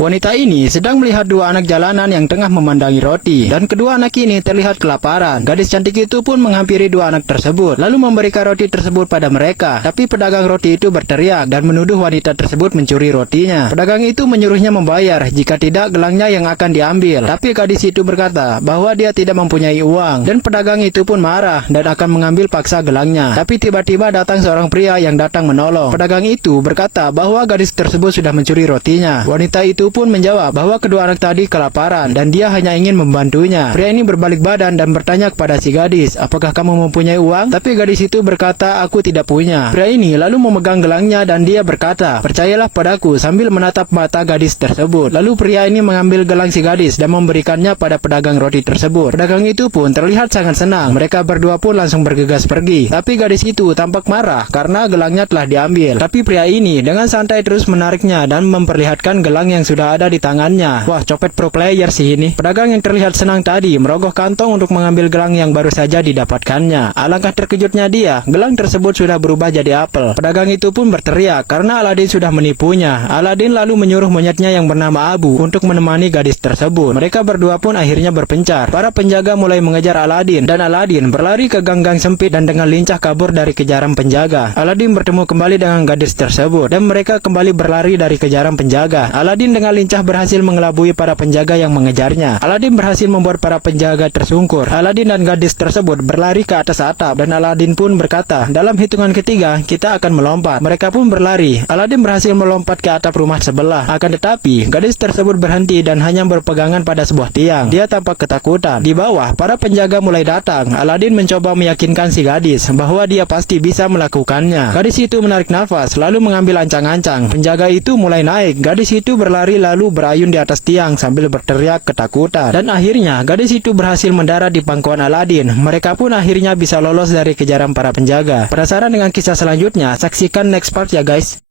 Wanita ini sedang melihat dua anak jalanan yang tengah memandangi roti, dan kedua anak ini terlihat kelaparan. Gadis cantik itu pun menghampiri dua anak tersebut, lalu memberikan roti tersebut pada mereka. Tapi pedagang roti itu berteriak dan menuduh wanita tersebut mencuri rotinya. Pedagang itu menyuruhnya membayar, jika tidak gelangnya yang akan diambil. Tapi gadis itu berkata bahwa dia tidak mempunyai uang, dan pedagang itu pun marah dan akan mengambil paksa gelangnya. Tapi tiba-tiba datang seorang pria yang datang menolong. Pedagang itu berkata bahwa gadis tersebut sudah mencuri rotinya. Wanita itu pun menjawab bahwa kedua anak tadi kelaparan dan dia hanya ingin membantunya. Pria ini berbalik badan dan bertanya kepada si gadis, apakah kamu mempunyai uang? Tapi gadis itu berkata, aku tidak punya. Pria ini lalu memegang gelangnya dan dia berkata, percayalah padaku, sambil menatap mata gadis tersebut. Lalu pria ini mengambil gelang si gadis dan memberikannya pada pedagang roti tersebut. Pedagang itu pun terlihat sangat senang. Mereka berdua pun langsung bergegas pergi. Tapi gadis itu tampak marah karena gelangnya telah diambil. Tapi pria ini dengan santai terus menariknya dan memperlihatkan gelang yang sudah ada di tangannya. Wah, copet pro player sih ini. Pedagang yang terlihat senang tadi merogoh kantong untuk mengambil gelang yang baru saja didapatkannya. Alangkah terkejutnya dia, gelang tersebut sudah berubah jadi apel. Pedagang itu pun berteriak karena Aladin sudah menipunya. Aladin lalu menyuruh monyetnya yang bernama Abu untuk menemani gadis tersebut. Mereka berdua pun akhirnya berpencar. Para penjaga mulai mengejar Aladin dan Aladin berlari ke gang-gang sempit dan dengan lincah kabur dari kejaran penjaga. Aladin bertemu kembali dengan gadis tersebut dan mereka kembali berlari dari kejaran penjaga. Aladin dengan lincah berhasil mengelabui para penjaga yang mengejarnya. Aladin berhasil membuat para penjaga tersungkur. Aladin dan gadis tersebut berlari ke atas atap dan Aladin pun berkata, dalam hitungan ketiga kita akan melompat. Mereka pun berlari. Aladin berhasil melompat ke atap rumah sebelah. Akan tetapi gadis tersebut berhenti dan hanya berpegangan pada sebuah tiang. Dia tampak ketakutan. Di bawah para penjaga mulai datang. Aladin mencoba meyakinkan si gadis bahwa dia pasti bisa melakukannya. Gadis itu menarik nafas lalu mengambil ancang-ancang. Penjaga itu mulai naik. Gadis itu berlari lalu berayun di atas tiang sambil berteriak ketakutan. Dan akhirnya gadis itu berhasil mendarat di pangkuan Aladin. Mereka pun akhirnya bisa lolos dari kejaran para penjaga. Penasaran dengan kisah selanjutnya? Saksikan next part ya guys.